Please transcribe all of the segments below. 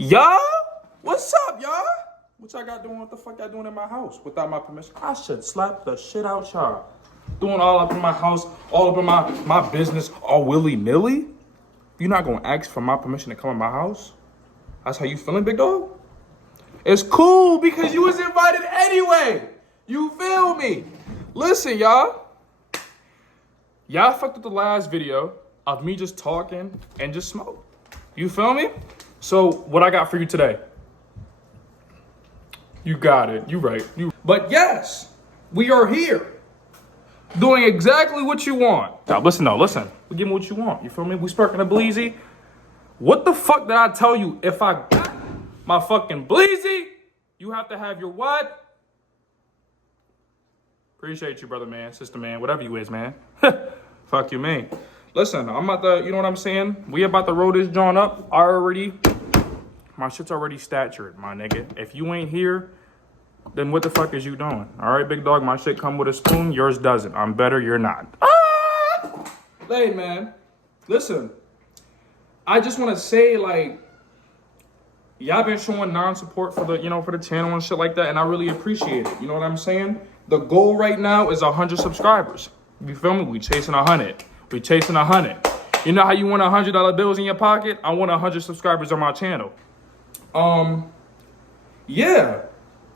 Y'all? What's up, y'all? What y'all got doing? What the fuck y'all doing in my house without my permission? I should slap the shit out y'all. Doing all up in my house, all up in my business, all willy-nilly? You not gonna ask for my permission to come in my house? That's how you feeling, big dog? It's cool because you was invited anyway. You feel me? Listen, y'all. Y'all fucked with the last video of me just talking and just smoke. You feel me? So what I got for you today? You got it. You right. But yes, we are here doing exactly what you want. Now listen though, listen. We give me what you want. You feel me? We sparking a bleezy. What the fuck did I tell you? If I got my fucking bleezy, you have to have your what? Appreciate you, brother man, sister man, whatever you is, man. Fuck you, man. Listen, I'm about to, you know what I'm saying? We about to roll this joint up. My shit's already statured, my nigga. If you ain't here, then what the fuck is you doing? All right, big dog, my shit come with a spoon. Yours doesn't. I'm better, you're not. Ah! Hey, man, listen. I just want to say, like, y'all been showing non-support for the, for the channel and shit like that, and I really appreciate it. You know what I'm saying? The goal right now is 100 subscribers. You feel me? We chasing 100. We chasing 100. You know how you want $100 bills in your pocket? I want 100 subscribers on my channel. Yeah.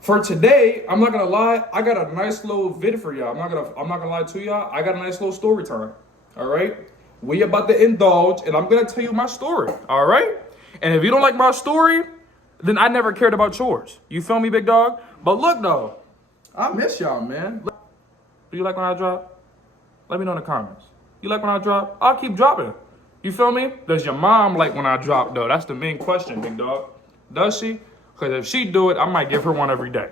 For today, I'm not gonna lie, I got a nice little vid for y'all. I'm not gonna lie to y'all. I got a nice little story time. All right? We about to indulge, and I'm gonna tell you my story. All right? And if you don't like my story, then I never cared about yours. You feel me, big dog? But look though, I miss y'all, man. Do you like when I drop? Let me know in the comments. You like when I drop? I'll keep dropping. You feel me? Does your mom like when I drop though? That's the main question, big dog. Does she? Because if she do it, I might give her one every day.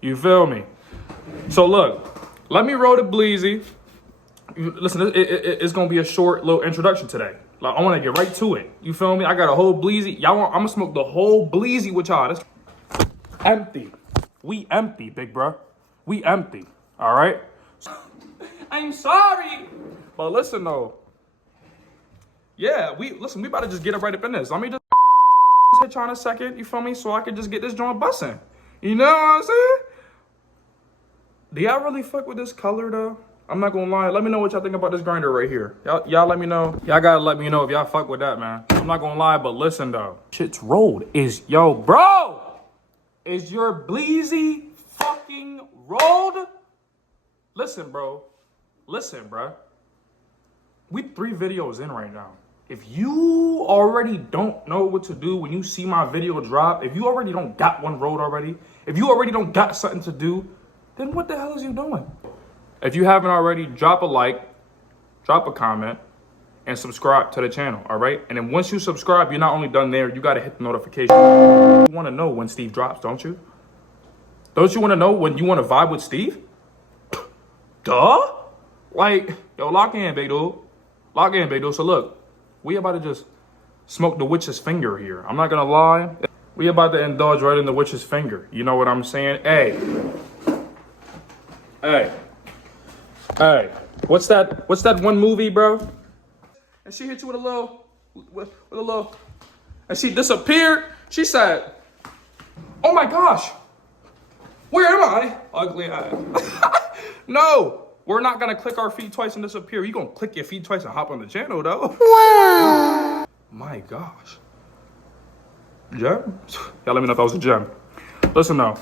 You feel me? So look, let me roll the bleezy. Listen, it's going to be a short little introduction today. Like, I want to get right to it. You feel me? I got a whole bleezy. I'm going to smoke the whole bleezy with y'all. That's empty. We empty, big bro. We empty. All right? I'm sorry. But listen, though. Yeah, we about to just get it right up in this. Let me just hit y'all in a second, you feel me? So I can just get this joint busting. You know what I'm saying? Do y'all really fuck with this color, though? I'm not gonna lie. Let me know what y'all think about this grinder right here. Y'all let me know. Y'all gotta let me know if y'all fuck with that, man. I'm not gonna lie, but listen, though. Shit's rolled. Yo, bro! Is your bleezy fucking rolled? Listen, bro. Listen, bro. We 3 videos in right now. If you already don't know what to do when you see my video drop, if you already don't got one rolled already, if you already don't got something to do, then what the hell is you doing? If you haven't already, drop a like, drop a comment, and subscribe to the channel, all right? And then once you subscribe, you're not only done there, you gotta hit the notification. You wanna know when Steve drops, don't you? Don't you wanna know when you wanna vibe with Steve? Duh? Like, yo, lock in, big dude. Lock in, big dude. So look, we about to just smoke the witch's finger here. I'm not gonna lie. We about to indulge right in the witch's finger. You know what I'm saying? Hey. What's that one movie, bro? And she hit you with a little, and she disappeared. She said, "Oh my gosh, where am I?" Ugly eye. No. We're not gonna click our feet twice and disappear. You gonna click your feet twice and hop on the channel, though. Wow. My gosh. Gem? Y'all let me know if that was a gem. Listen, though.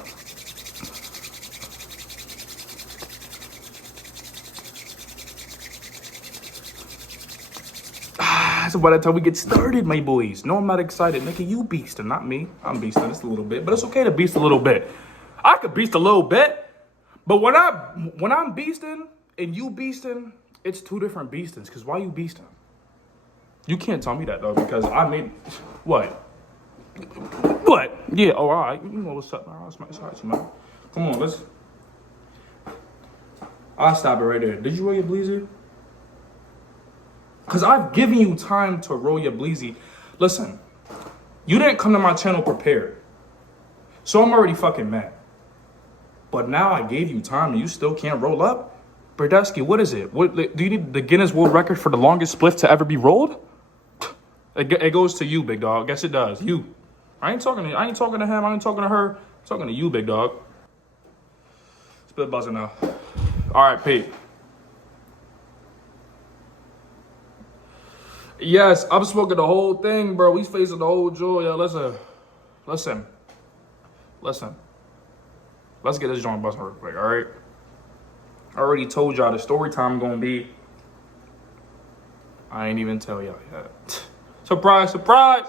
So by the time we get started, my boys. No, I'm not excited. Nigga, you beastin', not me. I'm beastin' just a little bit, but it's okay to beast a little bit. I could beast a little bit, but when I'm beastin' and you beastin', it's 2 different beastins. Because why you beastin'? You can't tell me that, though, because I made... What? What? Yeah, oh, all right. You know what's up, man. I'll smack you, man. Come on, let's... I'll stop it right there. Did you roll your bleezy? Because I've given you time to roll your bleezy. Listen, you didn't come to my channel prepared. So I'm already fucking mad. But now I gave you time and you still can't roll up? Berdusky, what is it? What, do you need the Guinness World Record for the longest spliff to ever be rolled? It goes to you, big dog. Guess it does. You. I ain't talking to him. I ain't talking to her. I'm talking to you, big dog. Spit buzzer now. All right, Pete. Yes, I'm smoking the whole thing, bro. We facing the whole joy. Yo, listen. Let's get this joint busting real quick, all right? I already told y'all the story time gonna be. I ain't even tell y'all yet. Surprise, surprise!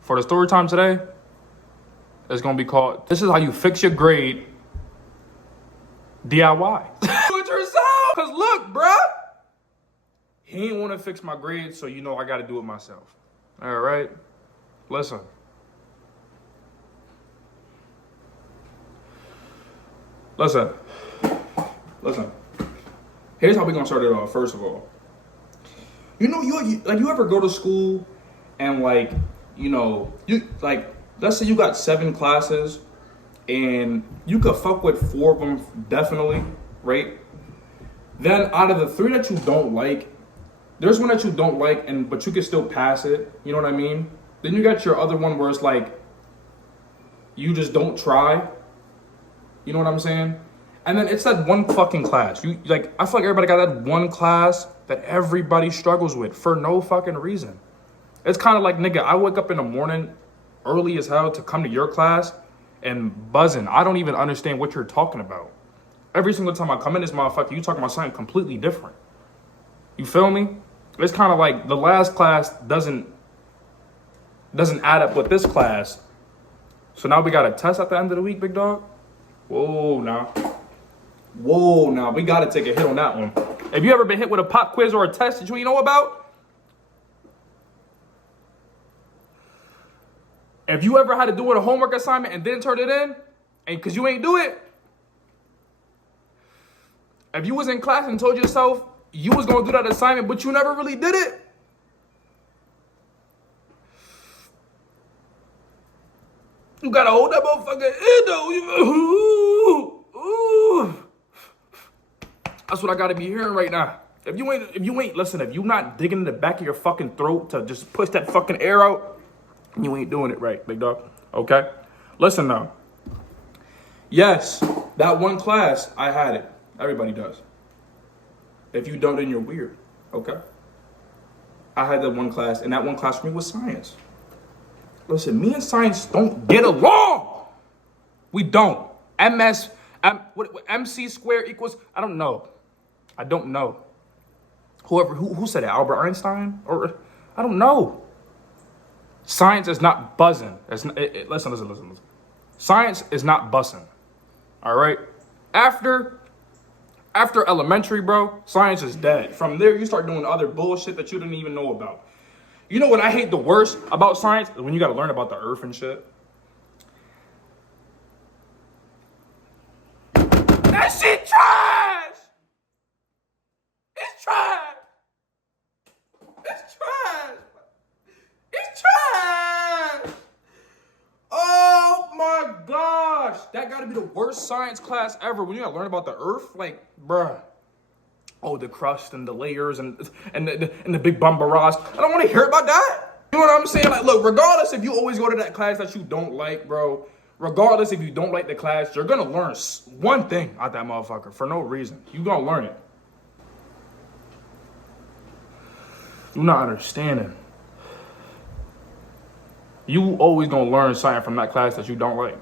For the story time today, it's gonna be called, this is how you fix your grade DIY. Do it yourself! Cause look, bruh. He ain't wanna fix my grades, so you know I gotta do it myself. All right? Listen. Here's how we gonna start it off, first of all. You know, you ever go to school and like, you know, you like, let's say you got 7 classes and you could fuck with 4 of them definitely, right? Then out of the 3 that you don't like, there's one that you don't like but you can still pass it, you know what I mean? Then you got your other one where it's like, you just don't try, you know what I'm saying? And then it's that one fucking class. I feel like everybody got that one class that everybody struggles with for no fucking reason. It's kind of like, nigga, I wake up in the morning early as hell to come to your class and buzzing. I don't even understand what you're talking about. Every single time I come in this motherfucker, you talking about something completely different. You feel me? It's kind of like the last class doesn't add up with this class. So now we got a test at the end of the week, big dog. Whoa, now, we gotta take a hit on that one. Have you ever been hit with a pop quiz or a test that you ain't know about? If you ever had to do a homework assignment and then turn it in, and because you ain't do it, if you was in class and told yourself you was gonna do that assignment, but you never really did it, you gotta hold that motherfucker in though. Ooh. That's what I gotta be hearing right now. If you ain't, listen, if you not digging in the back of your fucking throat to just push that fucking air out, you ain't doing it right, big dog. Okay? Listen now. Yes, that one class, I had it. Everybody does. If you don't, then you're weird. Okay? I had that one class, and that one class for me was science. Listen, me and science don't get along. We don't. MC squared equals, I don't know. Who said it? Albert Einstein? Or I don't know. Science is not buzzing. Listen. Science is not buzzing. All right? After elementary, bro, science is dead. From there, you start doing other bullshit that you didn't even know about. You know what I hate the worst about science? When you got to learn about the earth and shit. That shit trash! It's trash! It's trash! Oh my gosh! That gotta be the worst science class ever. When you gotta learn about the earth, like, bruh. Oh, the crust and the layers and the big bomb barrage. I don't want to hear about that. You know what I'm saying? Like, look, regardless if you always go to that class that you don't like, bro. Regardless if you don't like the class, you're gonna learn one thing out that motherfucker for no reason. You gonna learn it. You're not understanding. You always gonna learn something from that class that you don't like.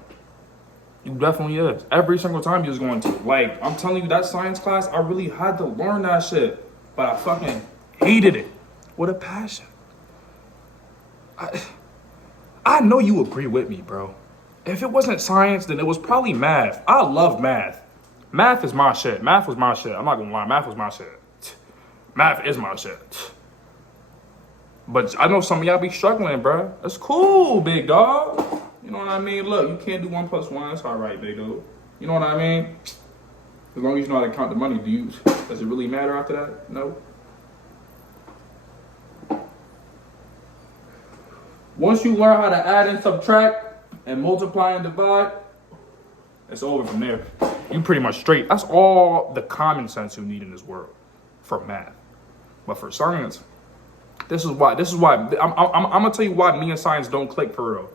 You definitely is. Every single time you was going to. Like, I'm telling you, that science class, I really had to learn that shit. But I fucking hated it with a passion. I know you agree with me, bro. If it wasn't science, then it was probably math. I love math. Math is my shit. Math was my shit. I'm not gonna lie, math was my shit. Math is my shit. But I know some of y'all be struggling, bro. That's cool, big dog. You know what I mean? Look, you can't do 1 + 1. It's all right, big dude. You know what I mean? As long as you know how to count the money, does it really matter after that? No. Once you learn how to add and subtract and multiply and divide, it's over from there. You pretty much straight. That's all the common sense you need in this world for math. But for science, This is why. I'm gonna tell you why me and science don't click for real.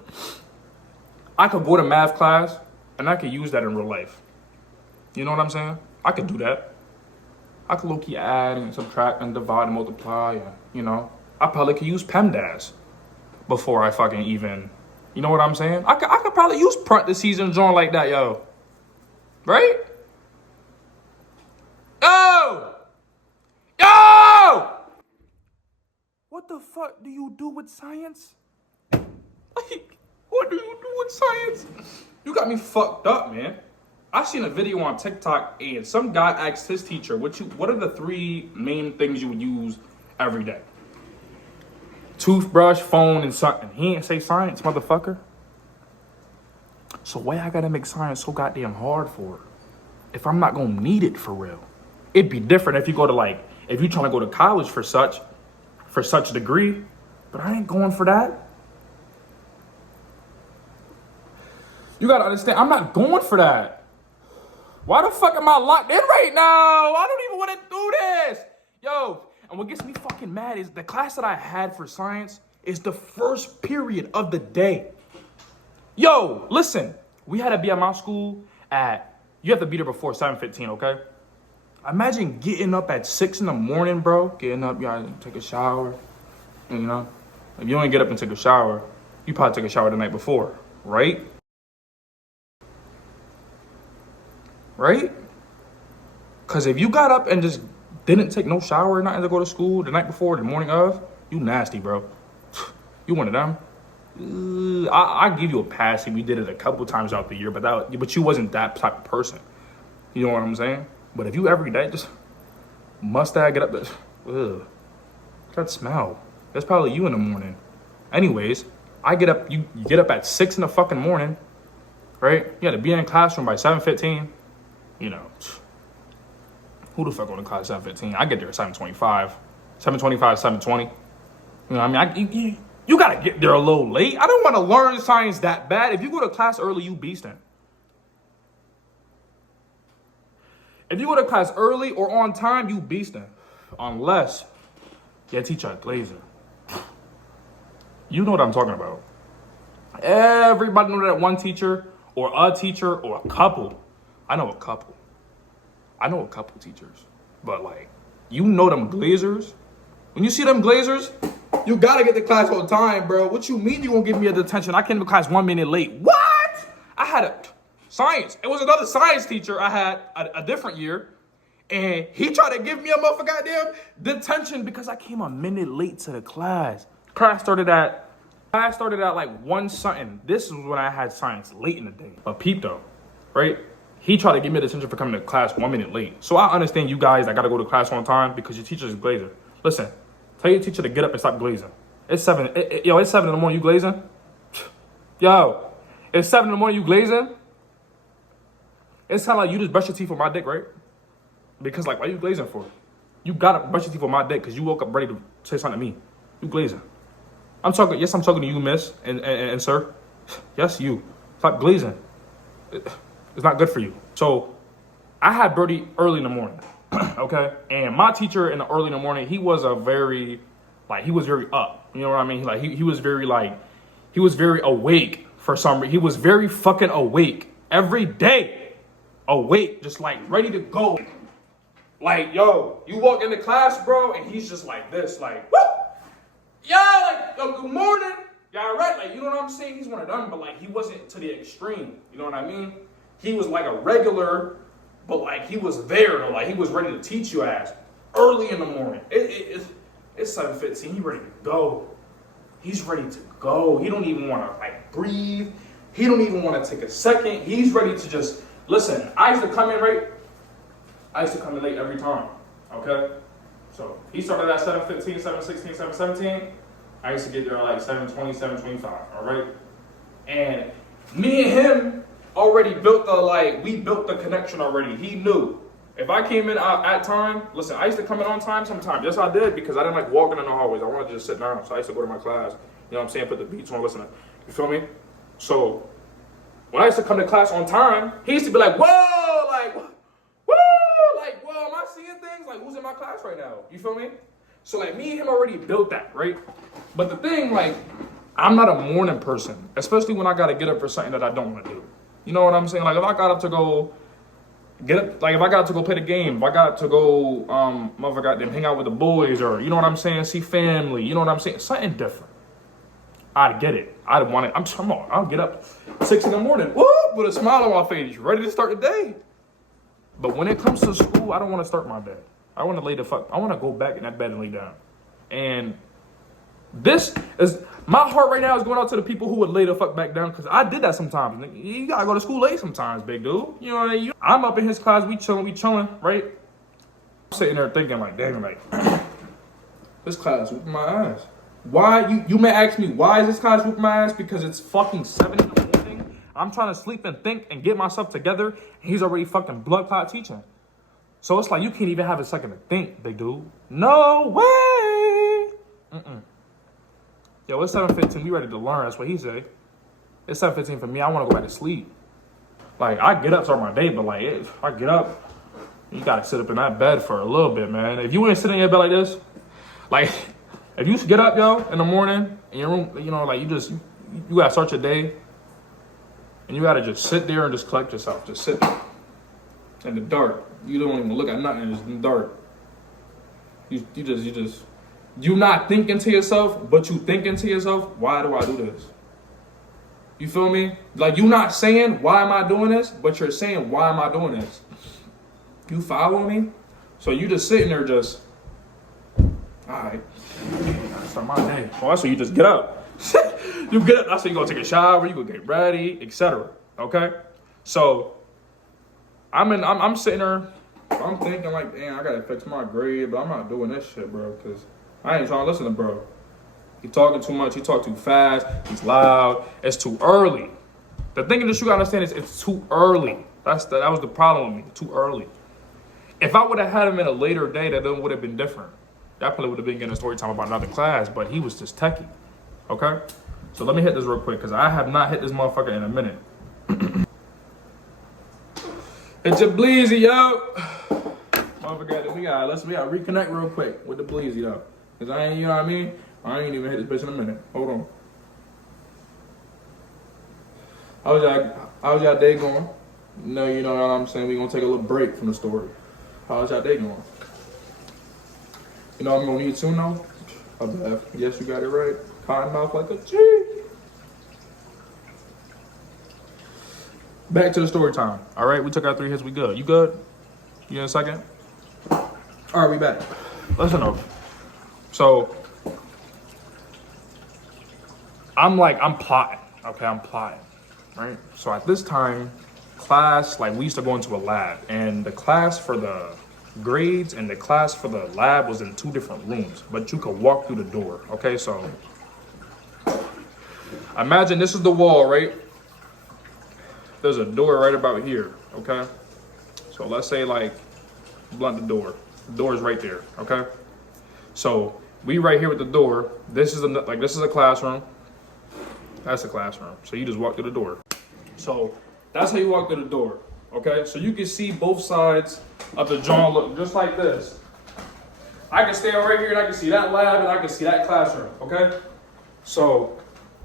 I could go to math class and I could use that in real life. You know what I'm saying? I could do that. I could low-key add and subtract and divide and multiply. And, you know, I probably could use PEMDAS before I fucking even, you know what I'm saying? I could probably use parentheses and drawing like that, yo. Right? Yo! What the fuck do you do with science? Like, what do you do with science? You got me fucked up, man. I seen a video on TikTok and some guy asked his teacher, what are the 3 main things you would use every day? Toothbrush, phone, and something. He ain't say science, motherfucker. So why I gotta make science so goddamn hard for? If I'm not gonna need it for real. It'd be different if you go to if you trying to go to college for such degree, but I ain't going for that. You gotta understand, I'm not going for that. Why the fuck am I locked in right now? I don't even want to do this. Yo, and what gets me fucking mad is the class that I had for science is the first period of the day. Yo, listen, we had to be at my school you have to be there before 7:15, okay? Imagine getting up at 6 in the morning, bro. Getting up, you gotta take a shower. You know, if you don't get up and take a shower, you probably took a shower the night before, right? Right? Because if you got up and just didn't take no shower or nothing to go to school the night before, the morning of, you nasty, bro. You one of them. I give you a pass if you did it a couple times out the year, but you wasn't that type of person. You know what I'm saying? But if you every day just mustache get up, that smell. That's probably you in the morning. Anyways, I get up. You get up at 6 in the fucking morning, right? You got to be in the classroom by 7:15. You know, who the fuck going to class at 7:15? I get there at 7:25, 7:20. You know, what I mean, you gotta get there a little late. I don't want to learn science that bad. If you go to class early, you beastin'. If you go to class early or on time, you beastin'. Unless your teacher a glazer. You know what I'm talking about. Everybody know that one teacher or a teacher or a couple. I know a couple teachers. But you know them glazers. When you see them glazers, you gotta get to class on time, bro. What you mean you gonna give me a detention? I came to class 1 minute late. What? I had science. It was another science teacher I had a different year. And he tried to give me a motherfucking goddamn detention because I came a minute late to the class. Class started at 1 something. This is when I had science late in the day. But peep though, right? He tried to give me a detention for coming to class 1 minute late. So I understand you guys that gotta go to class on time because your teacher's a glazer. Listen, tell your teacher to get up and stop glazing. It's 7. It's 7 in the morning. You glazing? Yo, it's 7 in the morning. You glazing? It's kind of like you just brush your teeth with my dick, right? Because why are you glazing for? You gotta brush your teeth with my dick because you woke up ready to say something to me. You glazing? I'm talking to you, miss and sir. Yes, you. Stop glazing. It's not good for you. So I had Birdie early in the morning. Okay, and my teacher in the early in the morning, he was very up. You know what I mean? He was very awake for some reason. He was very fucking awake every day, awake, just ready to go. Yo, you walk into class, bro, and he's just like this, woo, yeah, yo, good morning, y'all right? You know what I'm saying? He's one of them, but he wasn't to the extreme. You know what I mean? He was a regular. But he was there though, he was ready to teach you ass early in the morning. It's 7:15. He ready to go. He's ready to go. He don't even want to breathe. He don't even want to take a second. He's ready to just listen. I used to come in late every time. Okay, so he started at 7:15, 7:16, 7:17. I used to get there at 7:20, 7:25. All right, and me and him already built we built the connection already. He knew if I came in at time, listen, I used to come in on time sometimes. Yes, I did, because I didn't like walking in the hallways. I wanted to just sit down. So I used to go to my class, you know what I'm saying, put the beats on, listen. You feel me? So when I used to come to class on time, he used to be like, whoa, whoa, am I seeing things? Who's in my class right now? You feel me? So like me and him already built that, right? But the thing, like, I'm not a morning person, especially when I gotta get up for something that I don't want to do. You know what I'm saying? Like if I got up to go get up, like if I got up to go play the game, if I got up to go, motherfucker, them hang out with the boys, or you know what I'm saying, see family. You know what I'm saying? Something different. I'd get it. I'd want it. I'm on. I'll get up 6 in the morning, whoop, with a smile on my face, ready to start the day. But when it comes to school, I don't want to start my day. I want to lay the fuck. I want to go back in that bed and lay down. And this is my heart right now is going out to the people who would lay the fuck back down, because I did that sometimes. You gotta go to school late sometimes, big dude. You know what I mean? I'm up in his class, we chilling, right? I'm sitting there thinking like, damn, like this class whooping my ass. Why you may ask me why is this class whooping my ass? Because it's fucking 7 in the morning. I'm trying to sleep and think and get myself together. And he's already fucking blood clot teaching. So it's like you can't even have a second to think, big dude. No way. Yo, it's 7:15. We ready to learn. That's what he said. It's 7:15 for me. I want to go back to sleep. Like I get up, start my day, but like if I get up, you gotta sit up in that bed for a little bit, man. If you ain't sitting in your bed like this, like if you get up, yo, in the morning in your room, you know, like you gotta start your day, and you gotta just sit there and just collect yourself. Just sit there in the dark. You don't even look at nothing. It's in the dark. You not thinking to yourself, but you thinking to yourself, why do I do this? You feel me? Like you not saying, why am I doing this? But you're saying, why am I doing this? You follow me? So you just sitting there just, all right, start my day. Oh, that's when you just get up. You get up, that's when you gonna take a shower, you gonna get ready, etc. Okay? So I'm sitting there, I'm thinking like, damn, I gotta fix my grade, but I'm not doing this shit, bro, because I ain't trying to listen to bro. He talking too much. He talk too fast. He's loud. It's too early. The thing that you gotta understand is it's too early. That was the problem with me. Too early. If I would have had him in a later day, that then would have been different. That probably would have been getting a story time about another class. But he was just techie. Okay. So let me hit this real quick because I have not hit this motherfucker in a minute. It's a Bleezy, yo. Motherfucker, we gotta reconnect real quick with the Bleezy though. Cause I ain't, you know what I mean? I ain't even hit this bitch in a minute. Hold on. How's y'all day going? No, you know what I'm saying? We gonna take a little break from the story. How's y'all day going? You know what I'm gonna need to know? Yes, you got it right. Cotton mouth like a G. Back to the story time. All right, we took our 3 hits. We good. You good? You in a second? All right, we back. Listen up. So, I'm plotting. Okay, I'm plotting. Right? So at this time, class, like we used to go into a lab, and the class for the grades and the class for the lab was in 2 different rooms, but you could walk through the door. Okay, so imagine this is the wall, right? There's a door right about here. Okay, so let's say like blunt the door. The door is right there. Okay, so we right here with the door. This is a classroom. That's a classroom. So you just walk through the door. So that's how you walk through the door. Okay, so you can see both sides of the John look just like this. I can stand right here and I can see that lab and I can see that classroom. Okay, so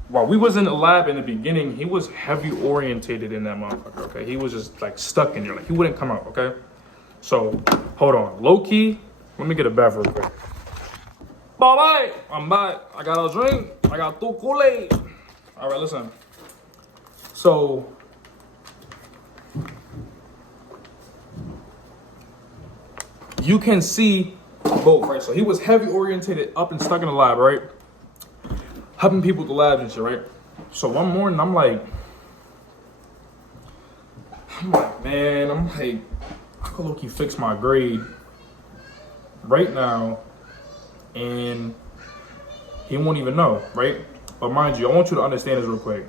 while we was in the lab in the beginning, he was heavy orientated in that motherfucker. Okay, he was just like stuck in there, like he wouldn't come out. Okay, so hold on, low key. Let me get a bath real quick. Bye. I'm back. I got a drink. I got 2 Kool-Aid. All right, listen. So you can see both, right? So he was heavy orientated up and stuck in the lab, right? Helping people with the labs and shit, right? So one morning, I'm like, man, I could low-key fix my grade right now, and he won't even know, right? But mind you, I want you to understand this real quick.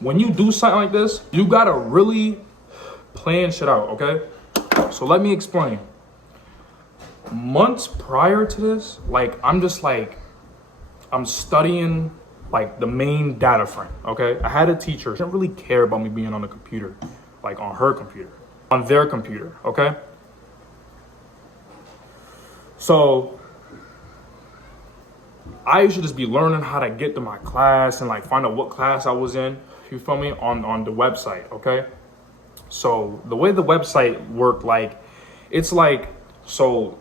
When you do something like this, you gotta really plan shit out, okay? So let me explain. Months prior to this, I'm studying the main data frame, okay? I had a teacher, she didn't really care about me being on the computer, on her computer, on their computer, okay? So I used to just be learning how to get to my class and like find out what class I was in. You feel me? On the website, okay? So the way the website worked, like, it's like, so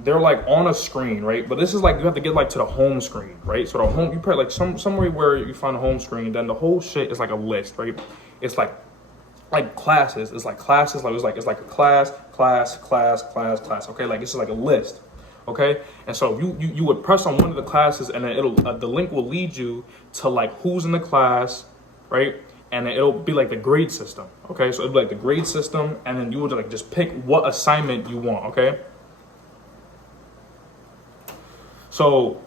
they're like on a screen, right? But this is like, you have to get like to the home screen, right? So the home, you put like somewhere where you find the home screen, then the whole shit is like a list, right? It's like classes. It's like classes, like it's like a class, okay? Like it's just like a list, okay? And so you would press on one of the classes, and then it'll the link will lead you to like who's in the class, right? And then it'll be like the grade system, okay? So it'll be like the grade system, and then you would like just pick what assignment you want, okay? So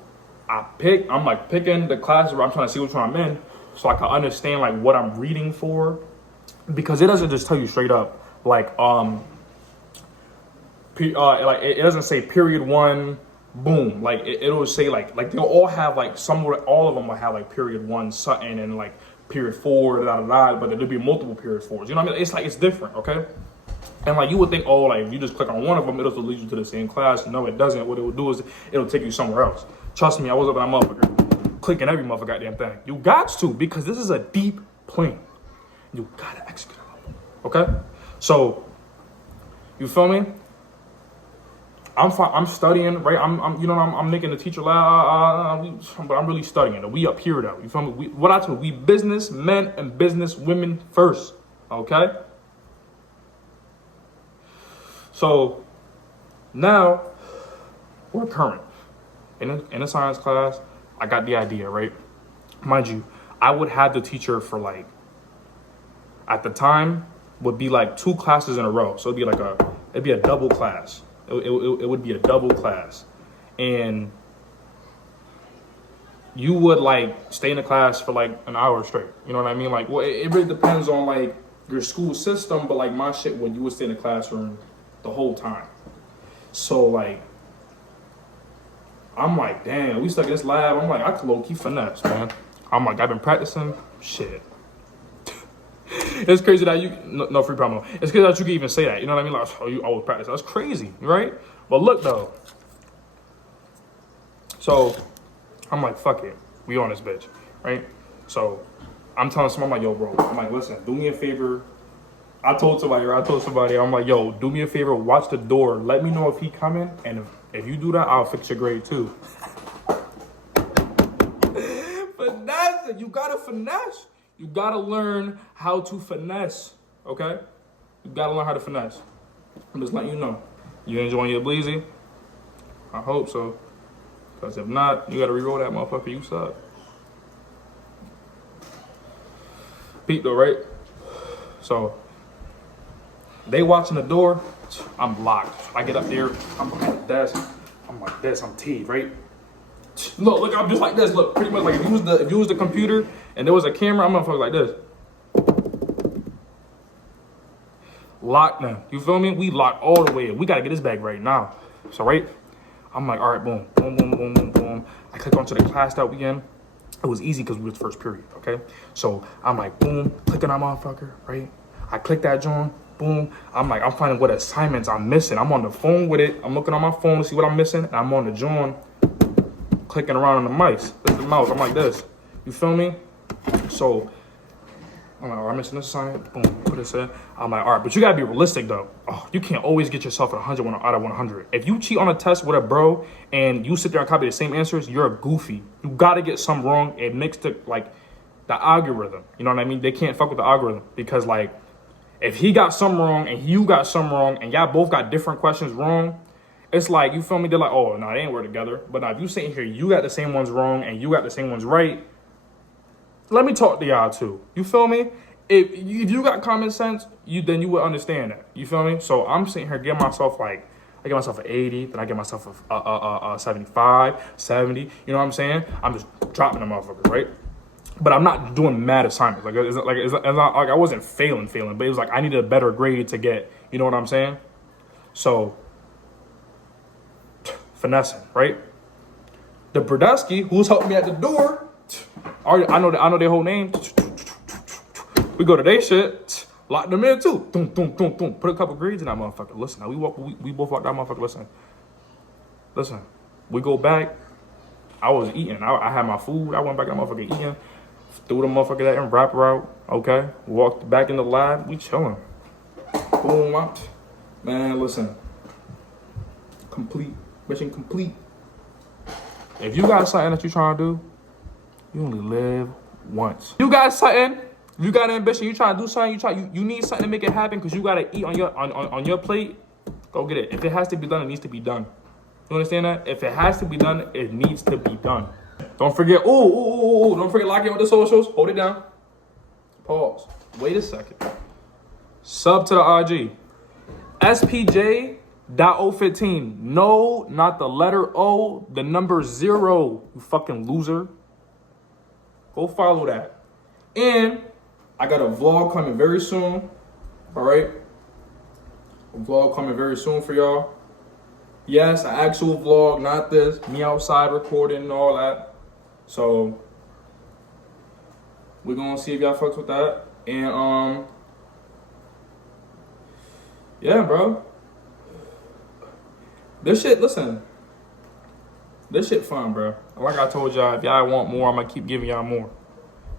I'm like picking the classes where I'm trying to see which one I'm in, so I can understand like what I'm reading for, because it doesn't just tell you straight up like it doesn't say period 1, boom. Like it'll say like they'll all have like somewhere, all of them will have like period 1 something and like period 4 da da da, but there'll be multiple period 4s. You know what I mean? It's like it's different, okay? And like you would think, oh, like if you just click on one of them, it'll lead you to the same class. No, it doesn't. What it will do is it'll take you somewhere else. Trust me, I was up in that motherfucker, clicking every motherfucker goddamn thing. You got to, because this is a deep plan. You gotta execute it. Okay? So, you feel me? I'm studying, right? I'm making the teacher laugh, but I'm really studying. We up here though. You feel me? What I told you, we business men and business women first. Okay? So now we're current. In a science class, I got the idea, right? Mind you, I would have the teacher for like, at the time, would be like 2 classes in a row. So it'd be a double class. It would be a double class. And you would like stay in the class for like an hour straight. You know what I mean? Like, well, it really depends on like your school system, but like my shit, when you would stay in the classroom the whole time. So like, I'm like, damn, we stuck in this lab. I'm like, I could low-key finesse, man. I'm like, I've been practicing, shit. It's crazy that you, no free promo. It's crazy that you can even say that, you know what I mean? Like, oh, you always practice. That's crazy, right? But look though. So, I'm like, fuck it. We on this bitch, right? So, I'm telling someone, I'm like, yo, bro. I'm like, listen, do me a favor. I told somebody, I'm like, yo, do me a favor, watch the door. Let me know if he coming, and if you do that, I'll fix your grade too. Finesse, you gotta finesse. You gotta learn how to finesse, okay? You gotta learn how to finesse. I'm just letting you know. You enjoying your bleezy? I hope so. Because if not, you gotta re-roll that motherfucker, you suck. Peep though, right? So, they watching the door, I'm locked. I get up there, I'm behind the desk, I'm like this, I'm T, right? Look, I'm just like this. Look, pretty much like if you was the computer and there was a camera, I'm gonna fuck like this. Locked now. You feel me? We locked all the way in. We gotta get this bag right now. So right, I'm like, all right, boom, boom, boom, boom, boom, boom. I click onto the class that we in. It was easy because we was first period, okay? So I'm like, boom, clicking on motherfucker, right? I click that joint, boom. I'm like, I'm finding what assignments I'm missing. I'm on the phone with it. I'm looking on my phone to see what I'm missing, and I'm on the joint, clicking around on the mice. This is the mouse. I'm like this. You feel me? So I'm like, all right, I'm missing this assignment. Boom, put this in. I'm like, all right, but you gotta be realistic though. Oh, you can't always get yourself at 100 out of 100. If you cheat on a test with a bro and you sit there and copy the same answers, you're a goofy. You gotta get some wrong. It makes the algorithm. You know what I mean? They can't fuck with the algorithm because like, if he got some wrong and you got some wrong and y'all both got different questions wrong, it's like, you feel me? They're like, oh, no, they ain't work together. But now if you sitting here, you got the same ones wrong and you got the same ones right, let me talk to y'all too. You feel me? If you got common sense, then you would understand that. You feel me? So I'm sitting here giving myself like, I give myself an 80, then I give myself a 75, 70. You know what I'm saying? I'm just dropping the motherfuckers, right? But I'm not doing mad assignments. It's not like I wasn't failing, but it was like I needed a better grade to get, you know what I'm saying? So, finessing, right? The Brodowski, who's helping me at the door, I know their whole name. We go to their shit, lock them in too. Put a couple grades in that motherfucker. Listen, now we both walk that motherfucker. Listen. We go back. I was eating. I had my food. I went back in the motherfucker eating. Threw the motherfucker that and wrapper out. Okay. Walked back in the lab. We chilling. Boom. Man, listen. Complete. Mission complete. If you got something that you trying to do, you only live once. You got something. You got ambition. You trying to do something. You need something to make it happen because you gotta eat on your plate. Go get it. If it has to be done, it needs to be done. You understand that? If it has to be done, it needs to be done. Don't forget. Don't forget lock in with the socials. Hold it down. Pause. Wait a second. Sub to the RG. SPJ.015. No, not the letter O. The number 0. You fucking loser. Go follow that. And I got a vlog coming very soon. All right. A vlog coming very soon for y'all. Yes, an actual vlog, not this. Me outside recording and all that. So we're gonna see if y'all fucks with that. And yeah, bro. This shit, listen. This shit fun, bro. Like I told y'all, if y'all want more, I'm gonna keep giving y'all more.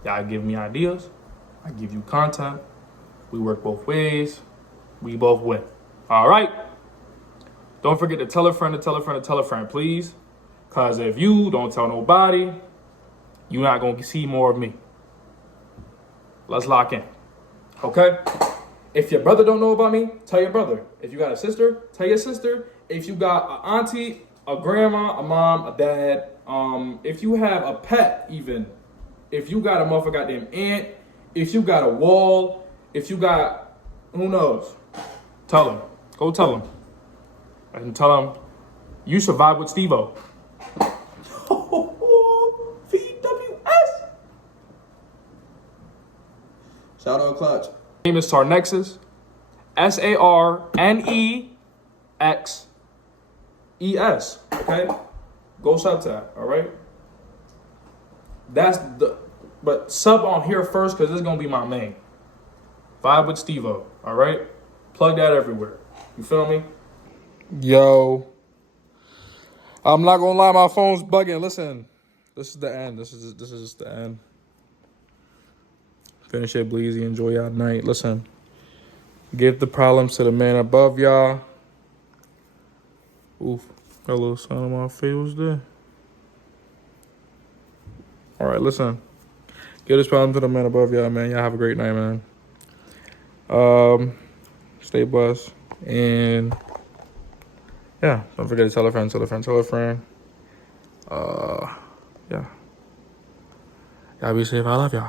Y'all give me ideas. I give you content. We work both ways. We both win. All right. Don't forget to tell a friend, to tell a friend, to tell a friend, please. Because if you don't tell nobody, you're not going to see more of me. Let's lock in. Okay? If your brother don't know about me, tell your brother. If you got a sister, tell your sister. If you got an auntie, a grandma, a mom, a dad, if you have a pet even, if you got a motherfucker goddamn aunt, if you got a wall, if you got, who knows? Tell him. Go tell him. And tell him, you survive with Steve-O. VWS. Shout out Clutch. Name is Sarnexus. SARNEXES. Okay? Go sub to that, all right? But sub on here first because this is going to be my main. Vibe with Steve-O, all right? Plug that everywhere. You feel me? Yo. I'm not going to lie, my phone's bugging. Listen, this is the end. This is just the end. Finish it, Bleezy. Enjoy y'all night. Listen, give the problems to the man above y'all. Oof, got a little sun on my face. What's there? All right, listen. Give this problem to the man above y'all, man. Y'all have a great night, man. Stay blessed. And yeah, don't forget to tell a friend, tell a friend, tell a friend. Yeah. Y'all be safe. I love y'all.